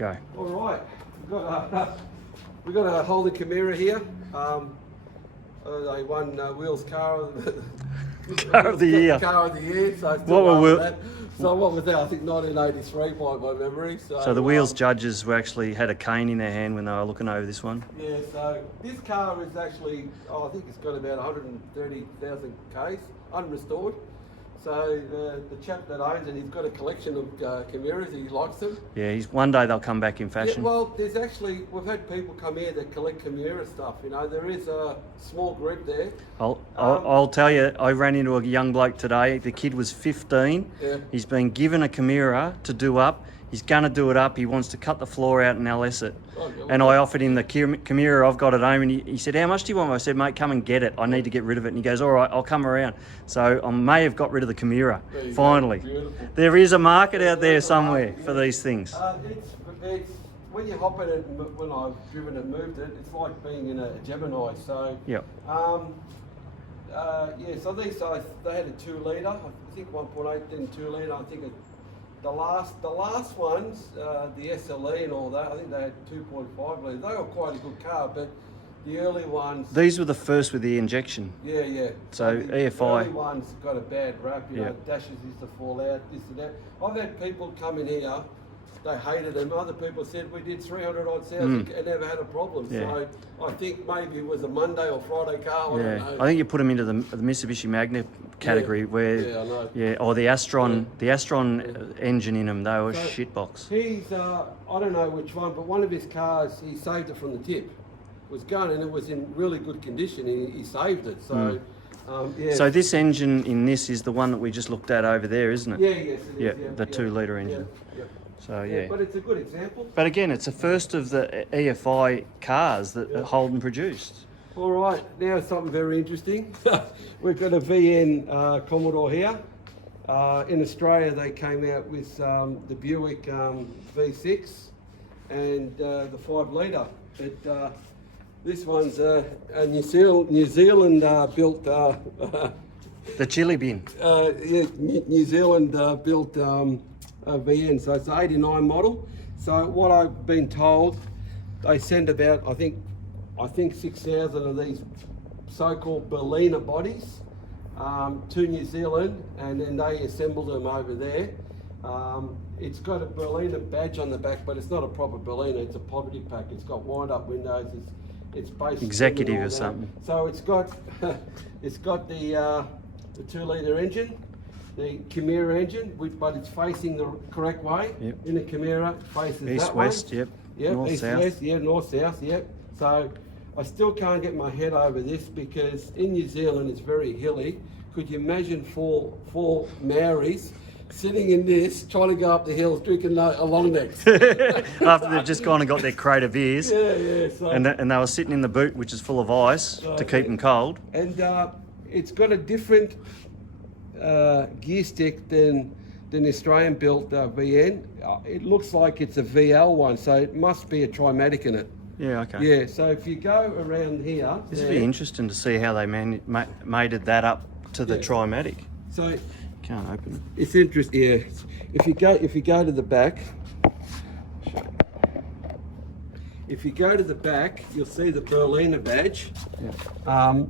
Go. All right, we've got a Holden Camera here. They won Wheels Car of the Car of the Year. Car of the Year. So what was that? I think 1983 by my memory. So the Wheels judges were actually had a cane in their hand when they were looking over this one. Yeah. So this car is actually, I think it's got about 130,000 Ks unrestored. So the chap that owns it, he's got a collection of Camaras. He likes them. Yeah, one day they'll come back in fashion. Yeah, well, we've had people come here that collect Camara stuff. You know, there is a small group there. I'll tell you, I ran into a young bloke today. The kid was 15. Yeah. He's been given a Camara to do up. He's going to do it up. He wants to cut the floor out and LS it. And I offered him the Camara I've got at home, and he said, how much do you want? I said, mate, come and get it. I need to get rid of it. And he goes, all right, I'll come around. So I may have got rid of the Camara, finally. There is a market out there somewhere for these things. It's when you hop in it, when I've driven it, moved it, it's like being in a Gemini. So, yep. So these guys, they had a 2 litre, I think 1.8, then 2 litre. I think the last ones, the SLE and all that, I think they had 2.5 litres. They were quite a good car, but the early ones... These were the first with the injection. Yeah. So the EFI... early ones got a bad rap, you know, dashes used to fall out, this and that. I've had people come in here, they hated them. Other people said, we did 300 odd thousand and never had a problem. Yeah. So I think maybe it was a Monday or Friday car, I don't know. I think you put them into the Mitsubishi Magna category where... Yeah, I know. Yeah, or the Astron engine in them, they were shitbox. He's, I don't know which one, but one of his cars, he saved it from the tip. It was gone and it was in really good condition. He saved it, so... So this engine in this is the one that we just looked at over there, isn't it? Yeah, yes it is. Yeah, the 2 litre engine. Yeah. So yeah. But it's a good example. But again, it's the first of the EFI cars that Holden produced. All right, now something very interesting. We've got a VN Commodore here. In Australia, they came out with the Buick V6 and the 5 litre. But this one's a New Zealand built. The chili bin. New Zealand built VN, so it's an 89 model. So what I've been told, they send about I think 6,000 of these so-called Berliner bodies to New Zealand, and then they assemble them over there. It's got a Berliner badge on the back, but it's not a proper Berliner. It's a poverty pack. It's got wind-up windows. It's basically executive or something. So it's got the 2 litre engine, the Camara engine, but it's facing the correct way. Yep. In the Camara, it faces east that west. way. Yep. North east south. west. Yeah, north south. Yep. So I still can't get my head over this because in New Zealand it's very hilly. Could you imagine four Maoris sitting in this, trying to go up the hills, drinking a long neck? After they've just gone and got their crate of beers. Yeah. So, and they were sitting in the boot, which is full of ice to keep them cold. And it's got a different gear stick than the Australian-built VN. It looks like it's a VL one, so it must be a Trimatic in it. Yeah, okay. Yeah, so if you go around here... This would be interesting to see how they mated that up to the Trimatic. So... Can't open it. It's interesting, yeah. If you go to the back... If you go to the back, you'll see the Berliner badge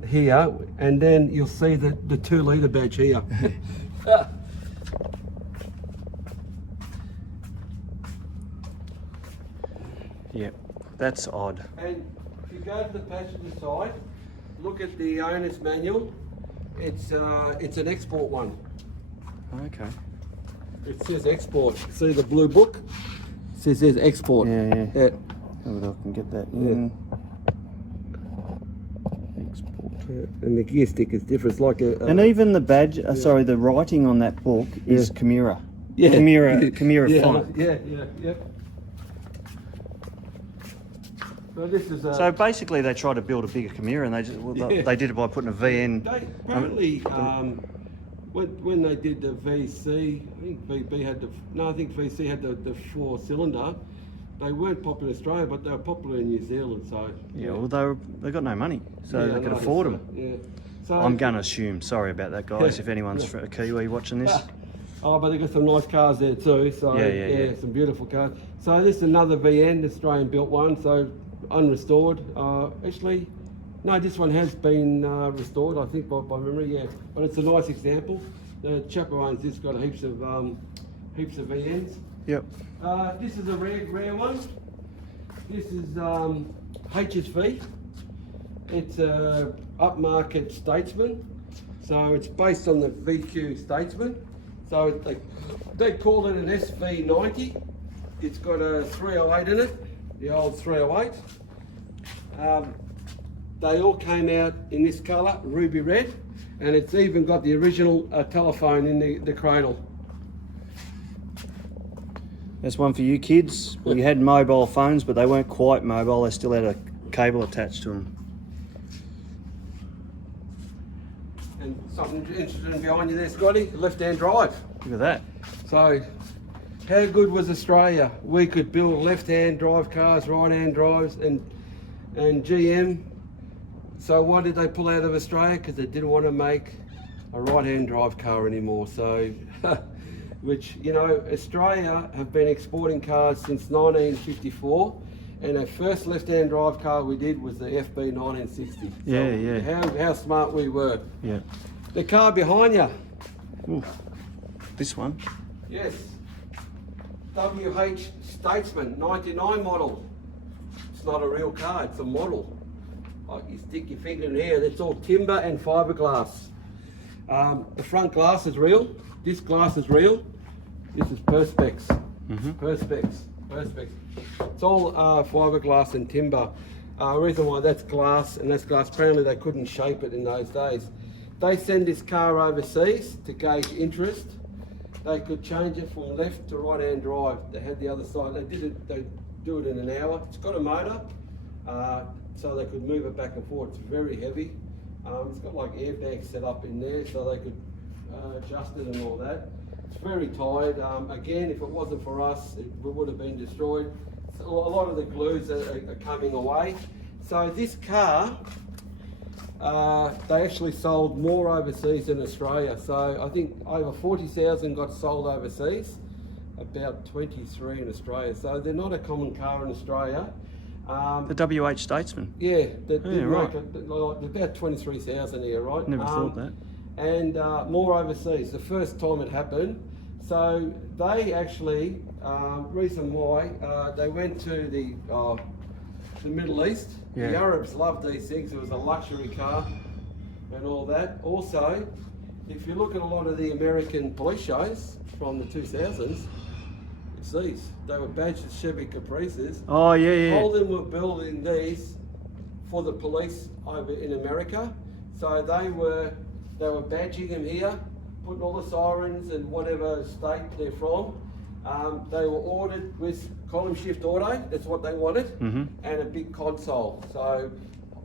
here, and then you'll see the 2 litre badge here. Yep, that's odd. And if you go to the passenger side, look at the owner's manual. It's an export one. Okay. It says export. See the blue book? It says export. Yeah. Yeah. Have a look and get that in. Export. Yeah. And the gear stick is different. It's like a... and even the badge, sorry, the writing on that book is Camara. Yeah. Camara font. Yeah. So this is so basically they tried to build a bigger Camara and they did it by putting a VN. Apparently, when they did the VC, I think VB had I think VC had the 4-cylinder. They weren't popular in Australia, but they were popular in New Zealand. So well they got no money, so they could afford them. Yeah. So I'm going to assume. Sorry about that, guys. If anyone's a Kiwi watching this. Oh, but they've got some nice cars there too. So Yeah. some beautiful cars. So this is another VN, Australian built one. So unrestored. Actually, no, this one has been restored, I think, by memory. Yeah, but it's a nice example. The chap who owns this got heaps of VNs. Yep. This is a rare one. This is HSV. It's a upmarket Statesman. So it's based on the VQ Statesman. So they call it an SV90. It's got a 308 in it, the old 308. They all came out in this colour, ruby red, and it's even got the original telephone in the cradle. There's one for you kids. We had mobile phones, but they weren't quite mobile. They still had a cable attached to them. And something interesting behind you there, Scotty, left-hand drive. Look at that. So, how good was Australia? We could build left-hand drive cars, right-hand drives, and GM. So why did they pull out of Australia? Because they didn't want to make a right-hand drive car anymore. So, which, you know, Australia have been exporting cars since 1954, and our first left-hand drive car we did was the FB 1960. So how smart we were. Yeah. The car behind you. Ooh. This one. Yes. WH Statesman 99 model. It's not a real car, it's a model. Like you stick your finger in here, that's all timber and fiberglass. The front glass is real. This glass is real. This is Perspex. Perspex. It's all fiberglass and timber. Reason why that's glass and that's glass, apparently they couldn't shape it in those days. They send this car overseas to gauge interest. They could change it from left to right hand drive. They had the other side. They do it in an hour. It's got a motor, so they could move it back and forth. It's very heavy. It's got like airbags set up in there, so they could adjust it and all that. It's very tired. Again, if it wasn't for us, it would have been destroyed. So a lot of the glues are coming away. So this car, they actually sold more overseas than Australia. So I think over 40,000 got sold overseas, about 23 in Australia. So they're not a common car in Australia. The WH Statesman. Yeah, right. About 23,000 here, right? Never thought that. And more overseas, the first time it happened. So they actually, reason why, they went to the Middle East. Yeah. The Arabs loved these things. It was a luxury car and all that. Also, if you look at a lot of the American police shows from the 2000s, it's these. They were badged as Chevy Caprices. Oh, yeah. Holden were building these for the police over in America. So they were badging them here, putting all the sirens and whatever state they're from. They were ordered with column shift auto, that's what they wanted, and a big console. So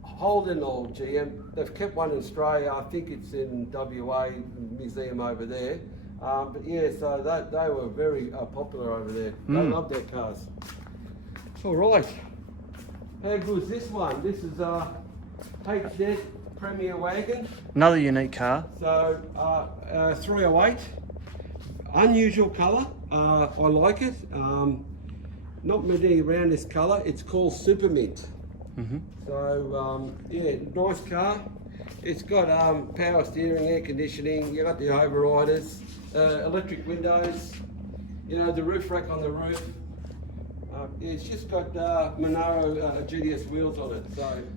Holden or GM, they've kept one in Australia. I think it's in WA Museum over there. But yeah, so they were very popular over there. They loved their cars. All right. How good is this one? This is a HZ Premier Wagon. Another unique car. So 308. Unusual colour. I like it. Not many around this colour. It's called Super Mint. So yeah, nice car. It's got power steering, air conditioning. You got the overriders, electric windows. You know, the roof rack on the roof. It's just got Monaro GDS wheels on it.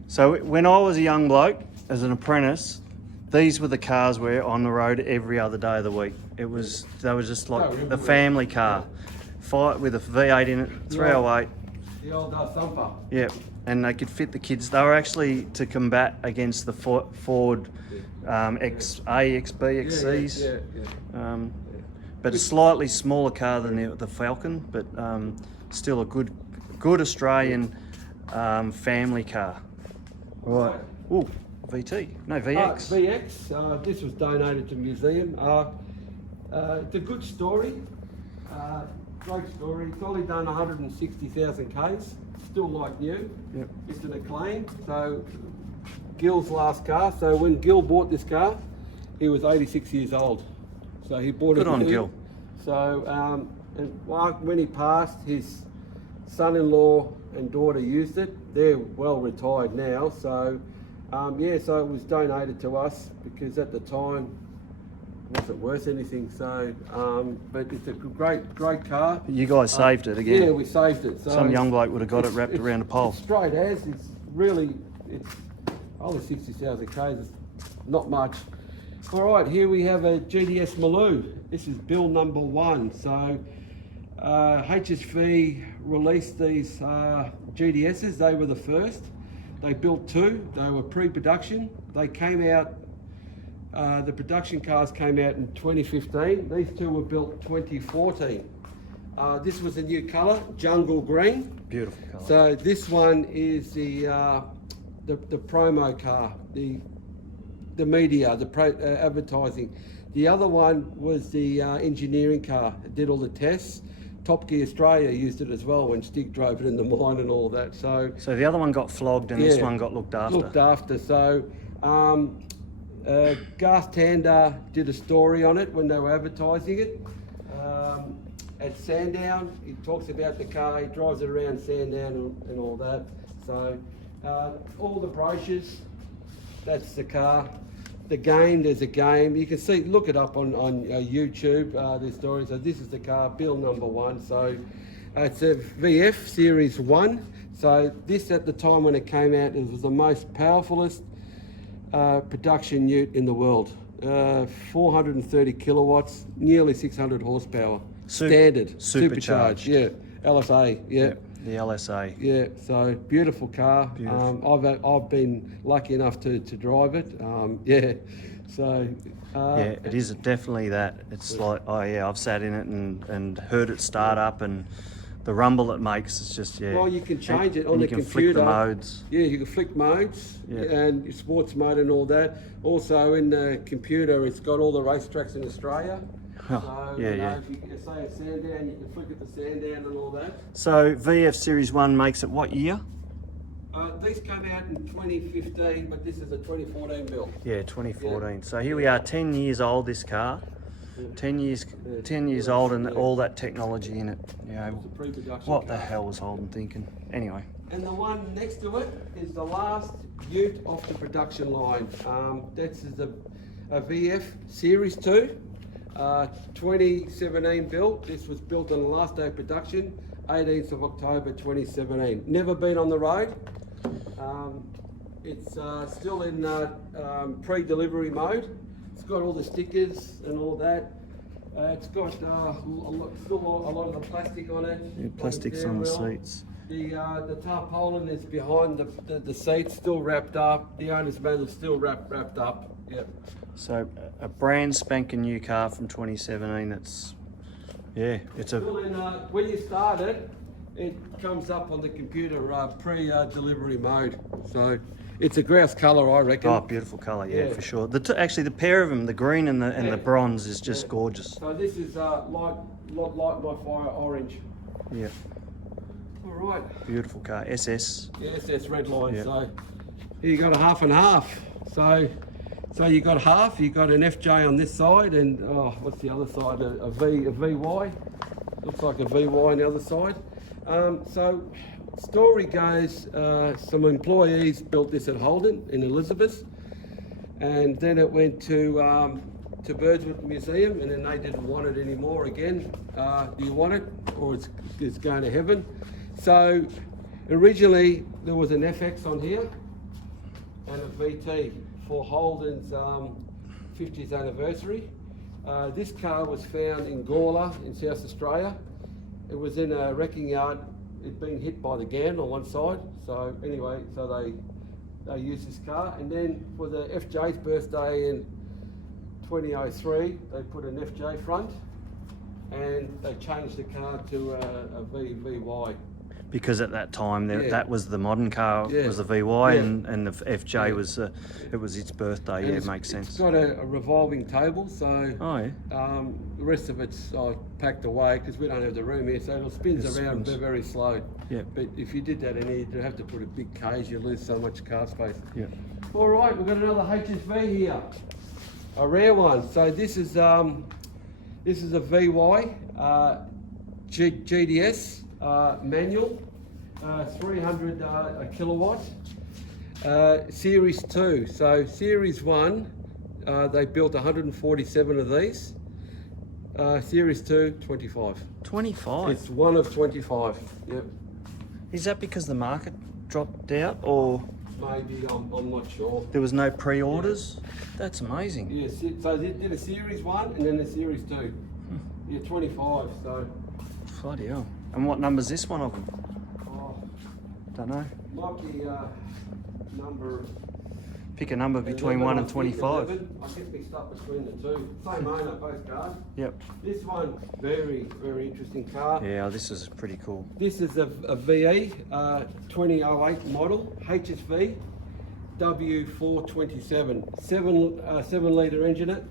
So when I was a young bloke, as an apprentice, these were the cars where on the road every other day of the week. They were just like the family car, fight with a V8 in it, 308. The old thumper. Yeah, and they could fit the kids. They were actually to combat against the Ford XA, XB, XCs. But a slightly smaller car than the Falcon, but still a good Australian family car. Right. Ooh, VT. No, VX. VX. This was donated to the museum. It's a good story. Great story. It's only done 160,000 Ks. Still like new. Yep. It's an Acclaim. So Gil's last car. So when Gil bought this car, he was 86 years old. So he bought it. Good on Gil. So when he passed, his son-in-law and daughter used it. They're well retired now, so so it was donated to us because at the time it wasn't worth anything. So, but it's a great car. You guys saved it again. Yeah, we saved it. So some young bloke would have got it wrapped around a pole. It's straight as. It's only 60,000 k's. It's not much. All right, here we have a GDS Maloo. This is build number 1. So HSV released these GDSs. They were the first. They built 2. They were pre-production. They came out, the production cars came out in 2015. These 2 were built 2014. This was a new colour, jungle green. Beautiful colour. So this one is the promo car, the media, the advertising. The other one was the engineering car. It did all the tests. Top Gear Australia used it as well when Stig drove it in the mine and all that. So the other one got flogged and this one got looked after. Looked after. So Gas Tander did a story on it when they were advertising it. At Sandown, he talks about the car. He drives it around Sandown and all that. So all the brochures. That's the car. The game, there's a game. You can see, look it up on YouTube, the story. So this is the car, build number 1. So it's a VF Series 1. So this at the time when it came out, it was the most powerfulest production ute in the world. 430 kilowatts, nearly 600 horsepower. Standard, supercharged. Yeah, LSA, yeah. Yep. The LSA. Yeah, so beautiful car. Beautiful. I've been lucky enough to drive it. It is definitely that. It's like, I've sat in it and heard it start up and the rumble it makes. It's just Well, you can change it on the computer. You can flick the modes. Yeah, you can flick modes and your sports mode and all that. Also in the computer, it's got all the racetracks in Australia. So, if you say it's Sandown, you can flick it to Sandown and all that. So VF Series 1 makes it what year? These came out in 2015, but this is a 2014 build. Yeah, 2014. Yeah. So here we are, 10 years old, this car. 10 years old and all that technology in it. What the hell was Holden thinking? Anyway. And the one next to it is the last ute off the production line. This is a VF Series 2. 2017 built. This was built on the last day of production, 18th of October 2017. Never been on the road. It's still in pre-delivery mode. It's got all the stickers and all that. It's got still a lot of the plastic on it. Yeah, plastics on the seats. The tarpaulin is behind the seats, still wrapped up. The owner's manual still wrapped up. Yep. So a brand spanking new car from 2017. It's still in, when you start it, it comes up on the computer pre-delivery mode. So it's a grouse colour, I reckon. Oh, beautiful colour, yeah, for sure. Actually, the pair of them, the green and the bronze, is just gorgeous. So this is light my fire orange. Yeah. All right. Beautiful car, SS. Yeah, SS red line. Yeah. So here you got a half and half. So you got half. You got an FJ on this side, and what's the other side? A VY. Looks like a VY on the other side. So story goes, some employees built this at Holden in Elizabeth, and then it went to Birdswood Museum, and then they didn't want it anymore again. Do you want it, or it's going to heaven? So originally there was an FX on here and a VT for Holden's 50th anniversary. This car was found in Gawler in South Australia. It was in a wrecking yard. It'd been hit by the GAN on one side. So anyway, so they used this car. And then for the FJ's birthday in 2003, they put an FJ front and they changed the car to a VY. Because at that time, that was the modern car, was the VY, and the FJ was, it was its birthday. And it makes sense. It's got a revolving table, so the rest of it's packed away because we don't have the room here, so it spins around very slow. Yeah. But if you did that in here, you'd have to put a big cage, you lose so much car space. Yeah. All right, we've got another HSV here, a rare one. So this is This is a VY GDS manual, 300 kilowatt. Series 2. So Series 1, they built 147 of these. Series 2, 25. 25? It's one of 25. Yep. Is that because the market dropped out, or Maybe, I'm not sure. there was no pre-orders? That's amazing. Yes, so they did a Series 1 and then a Series 2. Yeah, 25, so. Bloody hell. And what number's this one of them? Oh, Don't know. might be number. Pick a number between 1 and 25. I think we start between the two. Same owner, both cars. Yep. This one, very, very interesting car. Yeah, this is pretty cool. This is a VE 2008 model, HSV W427. 7 litre engine, it,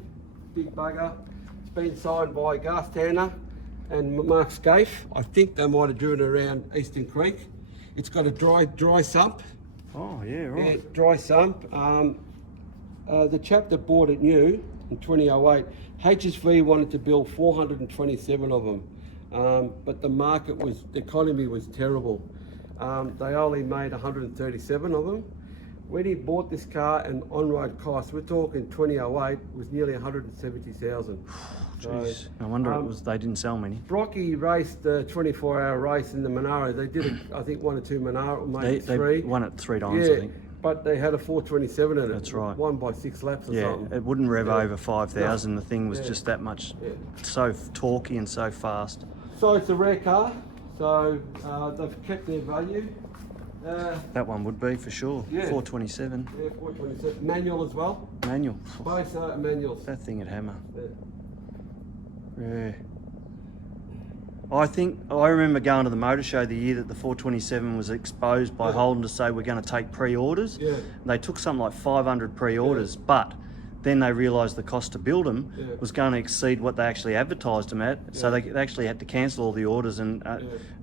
big bugger. It's been signed by Gas Tanner and Mark Scaife. I think they might have driven around Eastern Creek. It's got a dry sump. Oh, yeah, Yeah, right. dry sump. The chap that bought it new in 2008, HSV wanted to build 427 of them, but the economy was terrible. They only made 137 of them. When he bought this car and on-road cost, we're talking 2008, was nearly 170,000. Jeez, no wonder they didn't sell many. Brocky raced the 24-hour race in the Monaro. They did, I think, 1 or 2 Monaro, maybe They 3. won it 3 times, Yeah, I think. but they had a 427 in it. That's right. Won by 6 laps or Yeah, something. it wouldn't rev Yeah. over 5,000. No. The thing was Yeah. just that much, Yeah. so torquey and so fast. So it's a rare car. So they've kept their value. That one would be for sure. Yeah. 427 Yeah, 427. Manual as well. manual. Both manuals. That thing would hammer. Yeah. Yeah. I remember going to the motor show the year that the 427 was exposed by Yeah. Holden to say we're going to take pre-orders. Yeah. They took something like 500 pre-orders, but then they realised the cost to build them Yeah. was going to exceed what they actually advertised them at. So Yeah. they actually had to cancel all the orders, and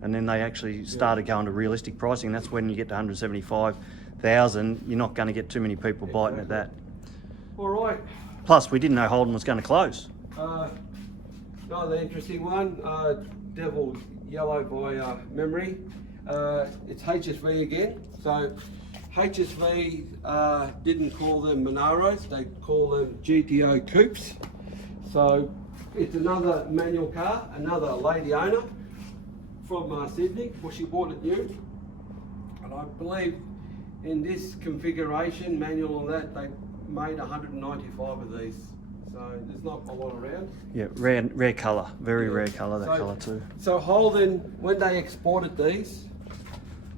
then they actually started going to realistic pricing. That's when you get to 175,000. You're not going to get too many people biting at that. All right. Plus, we didn't know Holden was going to close. Another interesting one. Devil Yellow by memory. It's HSV again. So HSV didn't call them Monaros, they call them GTO Coupes. So it's another manual car, another lady owner from Sydney. Well, she bought it new. And I believe in this configuration, manual and that, they made 195 of these. So there's not a lot around. Yeah, rare colour, very rare colour, that So- colour too. So Holden, when they exported these,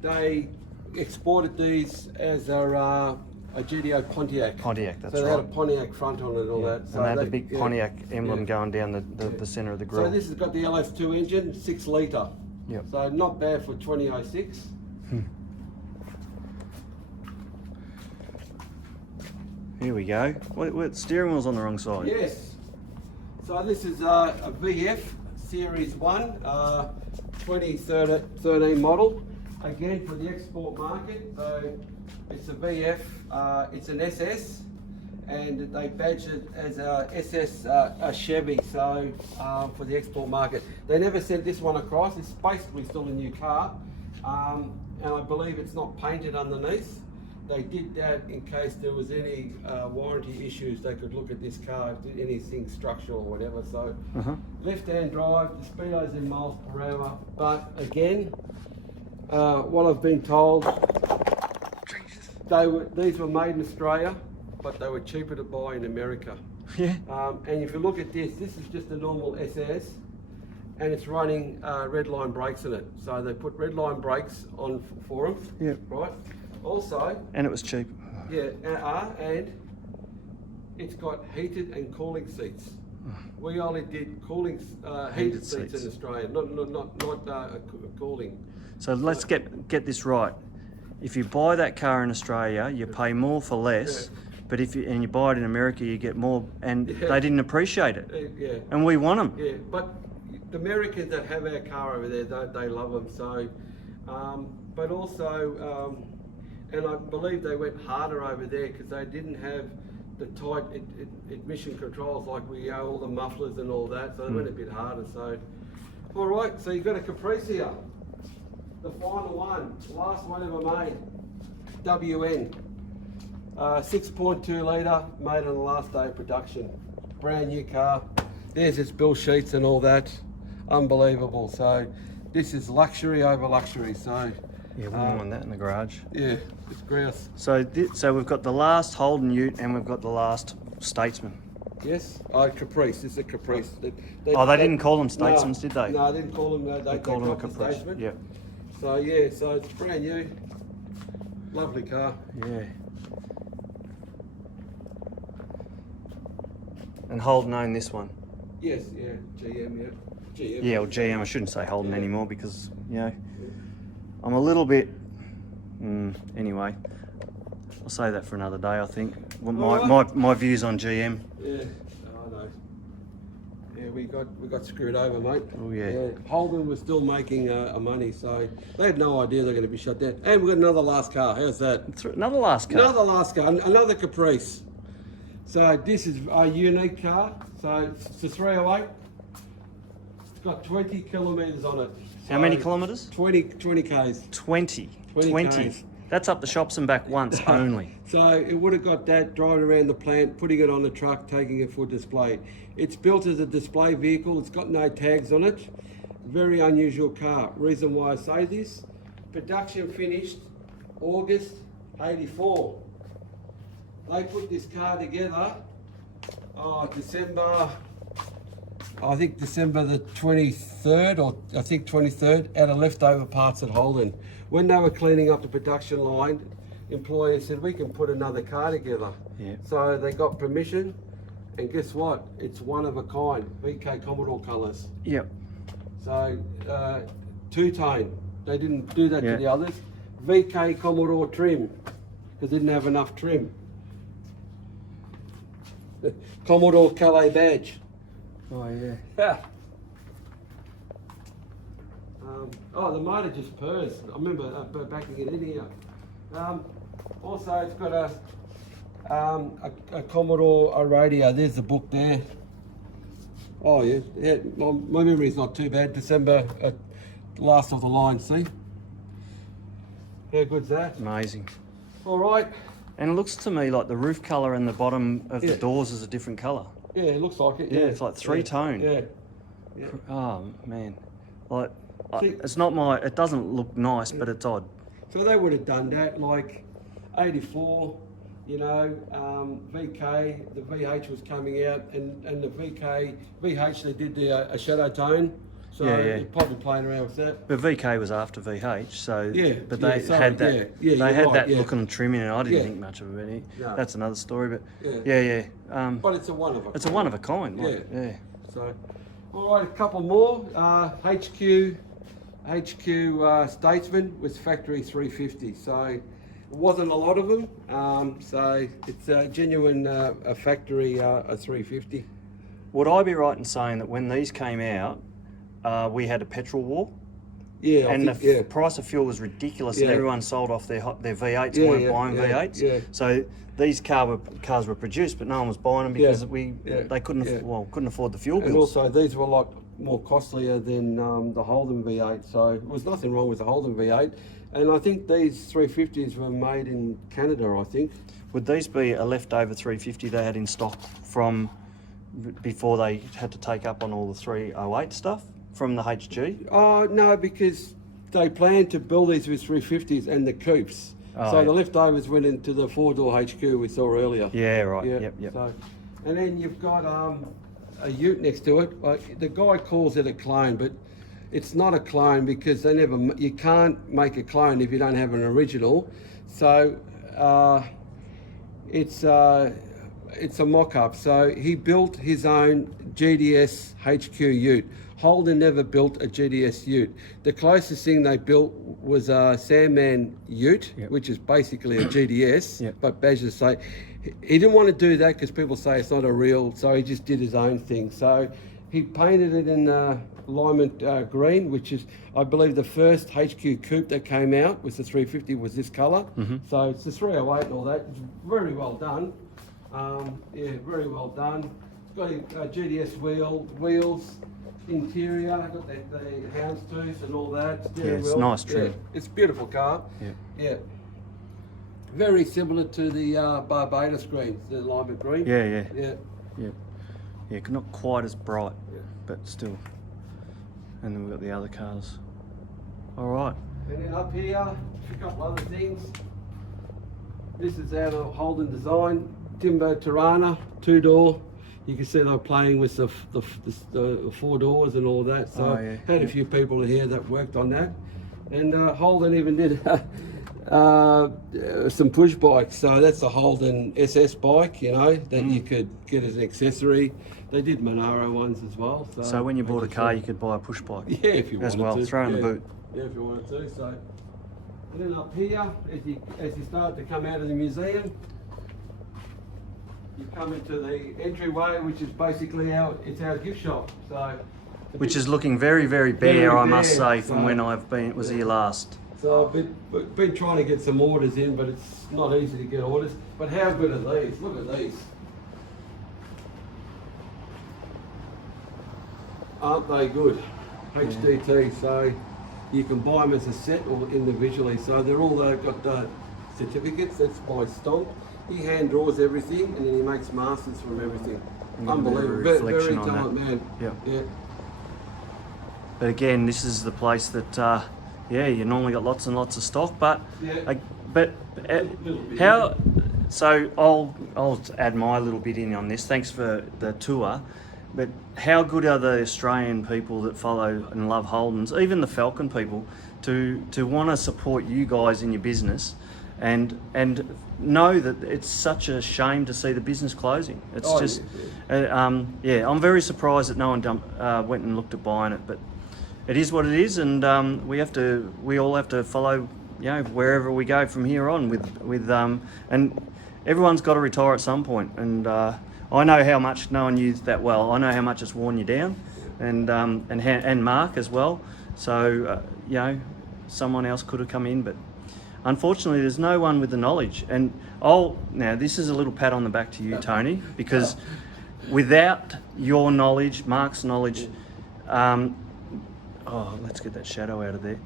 they exported these as a GTO Pontiac. Pontiac, that's so they had a right. Pontiac front on it and all that. So And they had the big Pontiac emblem yeah. going down the centre of the grille. So this has got the LS2 engine, 6 litre. Yep. So not bad for 2006. Here we go. What steering wheel's on the wrong side? Yes. So this is a VF Series 1, 2013 model. Again for the export market. So it's a VF, it's an SS, and they badged it as a SS a Chevy, so for the export market. They never sent this one across. It's basically still a new car, and I believe it's not painted underneath. They did that in case there was any warranty issues. They could look at this car, if there's anything structural or whatever. So left-hand drive, the speedo's in miles per hour. But again, what I've been told, these were made in Australia, but they were cheaper to buy in America. Yeah. And if you look at this is just a normal SS, and it's running red line brakes in it. So they put red line brakes on for them. Yep. Right. Also, And it was cheap. yeah, and it's got heated and cooling seats. We only did cooling heated seats in Australia, not cooling. So let's get this right. If you buy that car in Australia, you pay more for less. Yeah. But if you buy it in America, you get more, and Yeah. they didn't appreciate it. Yeah. And we want them. Yeah, but the Americans that have our car over there, they love them. So, but also, and I believe they went harder over there because they didn't have the tight admission controls, like all the mufflers and all that, so they went a bit harder. So, all right, so you've got a Caprice here, the final one, last one ever made, WN, 6.2 litre, made on the last day of production, brand new car. There's its bill sheets and all that, unbelievable. So this is luxury over luxury. So yeah, wouldn't mind that in the garage. yeah, it's grouse. So so we've got the last Holden Ute and we've got the last Statesman. Yes, Caprice. This is a Caprice. They didn't call them Statesmen, did they? No, they didn't call them. They called them a the Caprice. Statesman. Yeah. So yeah, so it's brand new. Lovely car. Yeah. And Holden owned this one. Yes, yeah, GM, yeah. GM. Yeah, or GM. I shouldn't say Holden anymore because, you know, I'm a little bit... anyway, I'll say that for another day, I think. My views on GM. Yeah, I know. Yeah, we got screwed over, mate. Oh, yeah. Holden was still making money, so they had no idea they're going to be shut down. And we've got another last car. How's that? Another last car? Another last car, another Caprice. So this is a unique car. So it's a 308. It's got 20 kilometres on it. So How many kilometres? 20 Ks. 20. 20 Ks. That's up the shops and back once only. So it would have got that, driving around the plant, putting it on the truck, taking it for display. It's built as a display vehicle. It's got no tags on it. Very unusual car. Reason why I say this, production finished August 84. They put this car together, December the 23rd, or I think 23rd, out of leftover parts at Holden. When they were cleaning up the production line, employers said, we can put another car together. Yeah. So they got permission, and guess what? It's one of a kind, VK Commodore colours. Yep. So, two-tone. They didn't do that to the others. VK Commodore trim, because they didn't have enough trim. Commodore Calais badge. Oh, yeah. Yeah. The motor just purrs. I remember backing it in here. Also, it's got a Commodore radio. There's the book there. Oh yeah, my memory's not too bad. December, last of the line. See? How good's that? Amazing. All right. And it looks to me like the roof colour and the bottom of the doors is a different colour. Yeah, it looks like it. Yeah, it's like three-tone. Yeah. Oh, man. Like, See, it's not my... It doesn't look nice, but it's odd. So they would have done that, like 84, you know, VK, the VH was coming out, and the VH, they did a shadow tone. So you're probably playing around with that. But VK was after VH, so... Yeah. But they had that, they had that look and trimming, and I didn't think much of it. No. That's another story, but... Yeah. But it's a one of a kind. It's a one of a kind. Like, yeah. So, all right, a couple more. HQ Statesman was factory 350. So it wasn't a lot of them. So it's a genuine factory a 350. Would I be right in saying that when these came out, we had a petrol war? Yeah, and the price of fuel was ridiculous, and everyone sold off their V8s, weren't buying V8s. Yeah. So these cars were produced, but no one was buying them because they couldn't afford the fuel bills. And also, these were a lot more costlier than the Holden V8. So there was nothing wrong with the Holden V8. And I think these 350s were made in Canada, I think. Would these be a leftover 350 they had in stock from before they had to take up on all the 308 stuff? From the HG? No, because they planned to build these with 350s and the coupes. The leftovers went into the four-door HQ we saw earlier. Yeah, right. Yep. So, and then you've got a ute next to it. The guy calls it a clone, but it's not a clone because you can't make a clone if you don't have an original. So it's a mock-up. So he built his own GDS HQ ute. Holden never built a GDS ute. The closest thing they built was a Sandman ute, which is basically a GDS, but badges say he didn't want to do that because people say it's not a real, so he just did his own thing. So he painted it in Lyman green, which is, I believe, the first HQ coupe that came out was the 350 was this colour. So it's the 308 and all that. It's very well done. Yeah, very well done. Got GDS wheels, interior, got the houndstooth and all that. Yeah, it's nice trim. Yeah, it's a beautiful car. Yeah. Yeah. Very similar to the Barbados greens, the lima green. Yeah. Yeah. Yeah, not quite as bright, Yeah. but still. And then we've got the other cars. All right. And then up here, a couple other things. This is out of Holden design, Timbo Tirana, 2-door. You can see they're playing with the 4 doors and all that. So had a few people here that worked on that. And Holden even did some push bikes. So that's a Holden SS bike, you know, that you could get as an accessory. They did Monaro ones as well. So when you bought a car, you could buy a push bike. Yeah, if you wanted as well, to. throw in the boot. Yeah, if you wanted to. So, and then up here, as you start to come out of the museum, you come into the entryway, which is basically our gift shop. So, which is looking very, very bare, I must bare, say, from when I've was here last. So I've been trying to get some orders in, but it's not easy to get orders. But how good are these? Look at these. Aren't they good? HDT, so you can buy them as a set or individually. So they're all, they've got certificates. That's by Stomp. He hand draws everything and then he makes masters from everything. Unbelievable. Very talented man. Yeah. But again, this is the place that, you normally got lots and lots of stock, but how? So I'll add my little bit in on this. Thanks for the tour. But how good are the Australian people that follow and love Holdens, even the Falcon people, to want to support you guys in your business, and know that it's such a shame to see the business closing. It's I'm very surprised that no one went and looked at buying it, but it is what it is, and we all have to follow, you know, wherever we go from here on with and everyone's got to retire at some point, and I know how much, knowing you that well, I know how much it's worn you down, and Mark as well. So you know, someone else could have come in, but unfortunately, there's no one with the knowledge. And now this is a little pat on the back to you, Tony, because without your knowledge, Mark's knowledge, let's get that shadow out of there.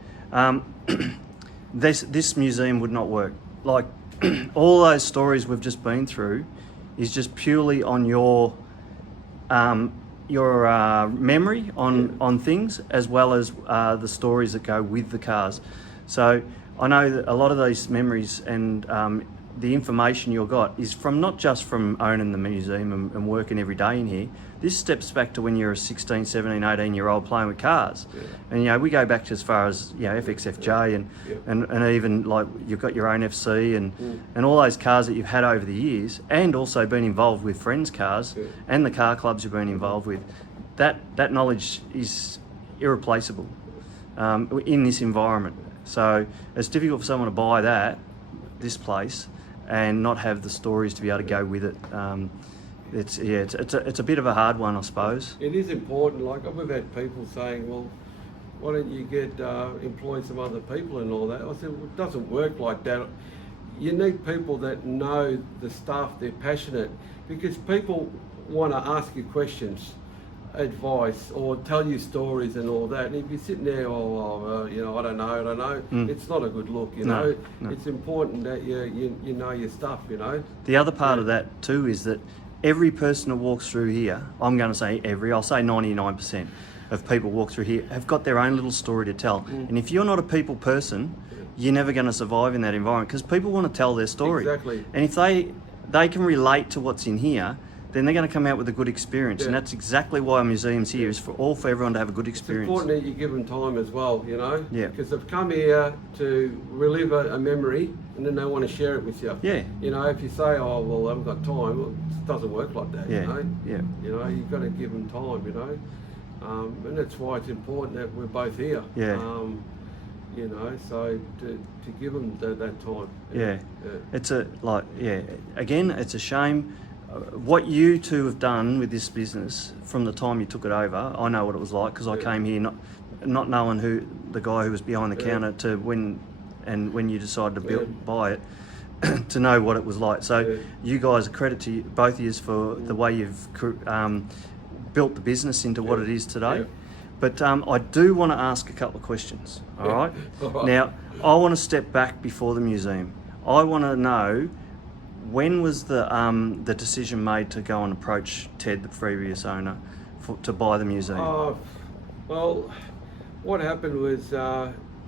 This museum would not work. Like all those stories we've just been through is just purely on your memory on things, as well as the stories that go with the cars. So I know that a lot of these memories and the information you got is from not just from owning the museum and working every day in here. This steps back to when you're a 16, 17, 18-year-old playing with cars. Yeah. And, you know, we go back to as far as, you know, FXFJ and even, like, you've got your own FC and all those cars that you've had over the years, and also been involved with friends' cars and the car clubs you've been involved with. That knowledge is irreplaceable in this environment. So it's difficult for someone to buy this place, and not have the stories to be able to go with it. It's a bit of a hard one, I suppose. It is important. Like, we've had people saying, well, why don't you employ some other people and all that? I said, well, it doesn't work like that. You need people that know the stuff, they're passionate, because people want to ask you questions, advice, or tell you stories and all that. And if you're sitting there, you know, I don't know, it's not a good look, you know. It's important that you know your stuff, you know. The other part of that too is that every person that walks through here, I'm going to say I'll say 99% of people walk through here have got their own little story to tell. And if you're not a people person, you're never going to survive in that environment, because people want to tell their story. Exactly. And if they can relate to what's in here, then they're going to come out with a good experience. And that's exactly why a museum's here, is for everyone to have a good experience. It's important that you give them time as well, you know? Yeah. Because they've come here to relive a memory, and then they want to share it with you. Yeah. You know, if you say, oh, well, I haven't got time, well, it doesn't work like that, you know? Yeah. You know, you've got to give them time, you know? And that's why it's important that we're both here. Yeah. You know, so to give them that time. Yeah. It's again, it's a shame. What you two have done with this business from the time you took it over, I know what it was like, because I came here not knowing who the guy who was behind the counter to when you decided to buy it. to know what it was like. So Yeah. you guys, credit to you, both of you for the way you've built the business into what it is today. Yeah. But I do want to ask a couple of questions, all right? All right. Now, I want to step back before the museum. I want to know, when was the decision made to go and approach Ted, the previous owner, to buy the museum? Oh, well, what happened was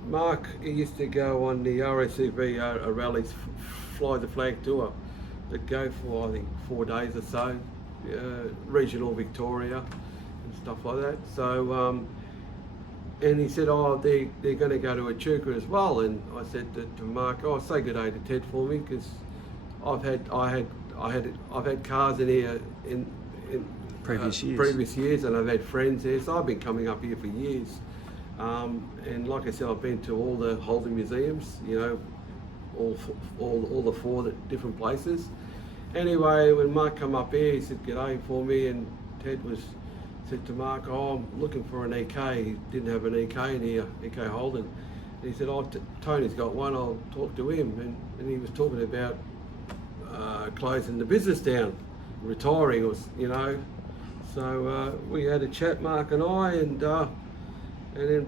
Mark, he used to go on the RSCV rallies, fly the flag tour, that go for, I think, 4 days or so, regional Victoria and stuff like that. So, and he said, oh, they're going to go to Echuca as well. And I said to Mark, oh, say good day to Ted for me, because I've had cars in here in Previous years, and I've had friends there, so I've been coming up here for years. And like I said, I've been to all the Holden museums, you know, all the 4 different places. Anyway, when Mark come up here, he said g'day for me, and Ted said to Mark, oh, I'm looking for an EK. He didn't have an EK in here, EK Holden. And he said, oh, Tony's got one, I'll talk to him. And he was talking about closing the business down, retiring, or you know. So we had a chat, Mark and I, and then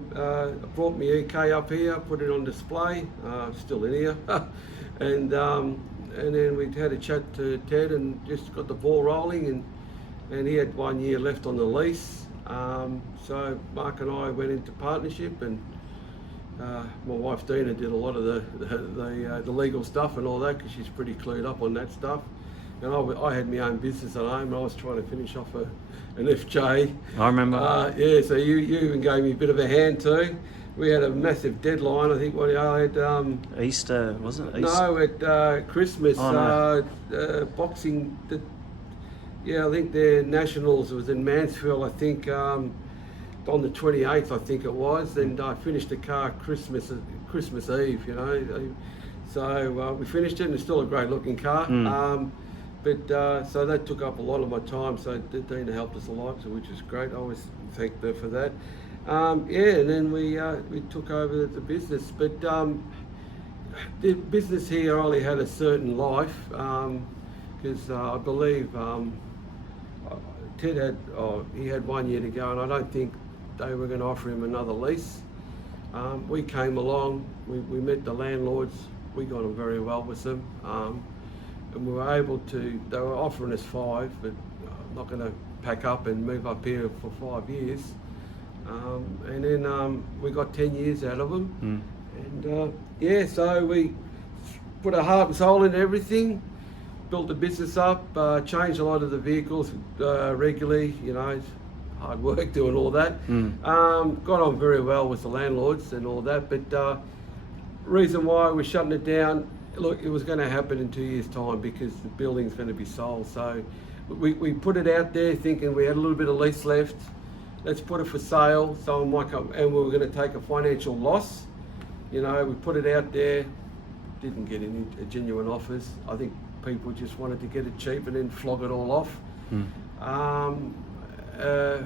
brought my EK up here, put it on display, still in here, and then we had a chat to Ted and just got the ball rolling, and he had 1 year left on the lease. So Mark and I went into partnership, and my wife Dina did a lot of the legal stuff and all that, because she's pretty clued up on that stuff. And I had my own business at home, and I was trying to finish off an FJ. I remember. Yeah, so you even gave me a bit of a hand too. We had a massive deadline. I think what I had. Easter, wasn't it? No, at Christmas. Oh, no. Boxing. Yeah, I think the Nationals was in Mansfield. I think on the 28th, I think it was, and I finished the car Christmas Eve. You know, so we finished it, and it's still a great looking car. But so that took up a lot of my time. So Dina helped us a lot, which is great. I always thank her for that. Yeah, and then we took over the business. But the business here only had a certain life, because I believe Ted had 1 year to go, and I don't think they were going to offer him another lease. We came along, we met the landlords, we got on very well with them, and we were able to, they were offering us 5, but I'm not going to pack up and move up here for 5 years. And then we got 10 years out of them. And yeah, so we put our heart and soul into everything, built the business up, changed a lot of the vehicles regularly, you know, it's hard work doing all that. Got on very well with the landlords and all that, but reason why we're shutting it down, look, it was going to happen in 2 years' time, because the building's going to be sold. So we put it out there thinking we had a little bit of lease left. Let's put it for sale. Someone might come, and we were going to take a financial loss. You know, we put it out there, didn't get any genuine offers. I think people just wanted to get it cheap and then flog it all off. The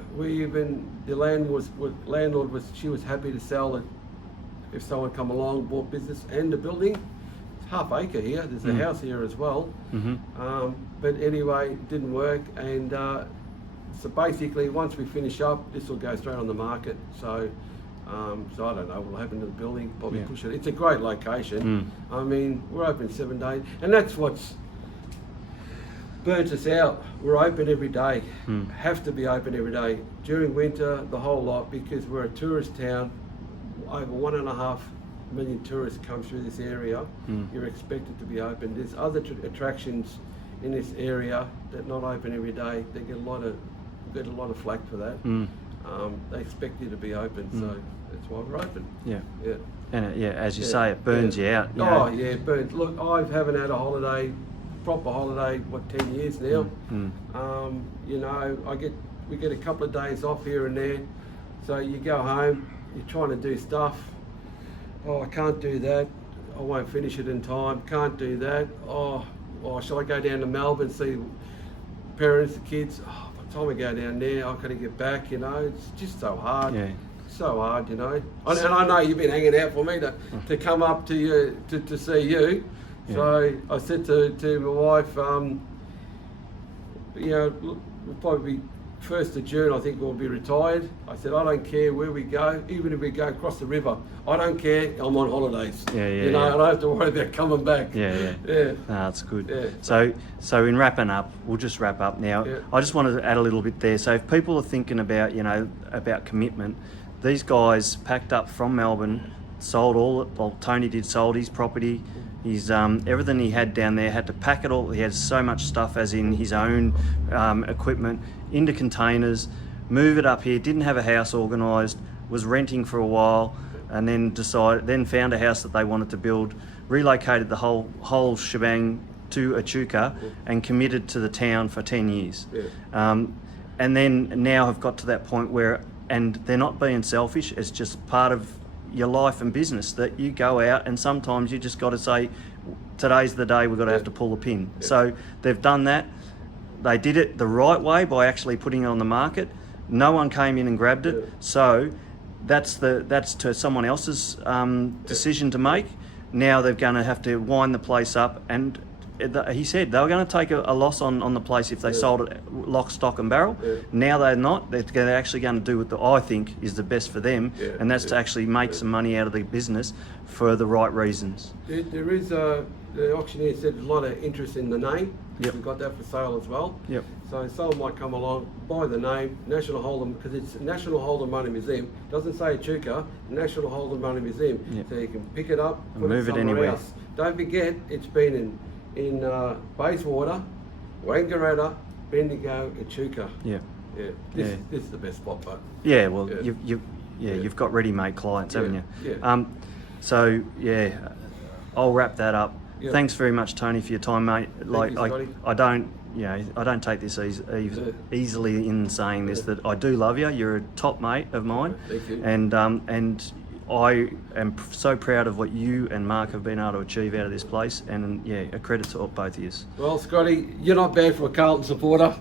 landlord was, she was happy to sell it if someone come along, bought business and the building. It's half acre here, there's a house here as well. But anyway, it didn't work, and so basically once we finish up, this will go straight on the market. So so I don't know what will happen to the building, probably push it. It's a great location. I mean, we're open 7 days, and that's what's burns us out. We're open every day, have to be open every day. During winter, the whole lot, because we're a tourist town. Over 1.5 million tourists come through this area. You're expected to be open. There's other attractions in this area that not open every day. They get a lot of flack for that. They expect you to be open, so that's why we're open. Yeah. And as you say, it burns you out. You Oh know? yeah, it burns. Look, I haven't had a holiday, proper holiday, 10 years now. You know, we get a couple of days off here and there. So you go home, you're trying to do stuff. Oh, I can't do that. I won't finish it in time. Can't do that. Oh, shall I go down to Melbourne, see parents, the kids? Oh, by the time I go down there, I've got to get back, you know. It's just so hard. So hard, you know. And I know you've been hanging out for me to come up to you, to see you. So I said to my wife, you know, we'll probably be 1st of June, I think we'll be retired. I said, I don't care where we go, even if we go across the river. I don't care, I'm on holidays. You know, I don't have to worry about coming back. Yeah. No, that's good. Yeah. So in wrapping up, we'll just wrap up now. Yeah. I just wanted to add a little bit there. So if people are thinking about, you know, about commitment, these guys packed up from Melbourne, Tony sold his property. He's everything he had down there, had to pack it all. He had so much stuff, as in his own equipment, into containers, move it up here. Didn't have a house organised, was renting for a while, and then found a house that they wanted to build. Relocated the whole shebang to Echuca and committed to the town for 10 years. And then now have got to that point where, and they're not being selfish. It's just part of your life and business that you go out, and sometimes you just got to say, today's the day we've got to have to pull the pin. So they've done that. They did it the right way by actually putting it on the market. No one came in and grabbed it. So that's to someone else's decision to make. Now they're going to have to wind the place up, and he said they were going to take a loss on the place if they sold it lock, stock and barrel. Now they're not. They're actually going to do what I think is the best for them, and that's to actually make some money out of the business for the right reasons. There is the auctioneer said there's a lot of interest in the name. We've got that for sale as well. So someone might come along, buy the name, National Holden, because it's National Holden Motor Museum. Doesn't say Echuca, National Holden Motor Museum. So you can pick it up, and move it anywhere else. Don't forget, it's been in Bayswater, Wangaratta, Bendigo, Echuca. This is the best spot, but you've got ready-made clients, haven't you? So I'll wrap that up. Thanks very much, Tony, for your time, mate. Like I don't take this easily in saying this, that I do love you. You're a top mate of mine. Thank you. And I am so proud of what you and Mark have been able to achieve out of this place, and a credit to both of you. Well, Scotty, you're not bad for a Carlton supporter.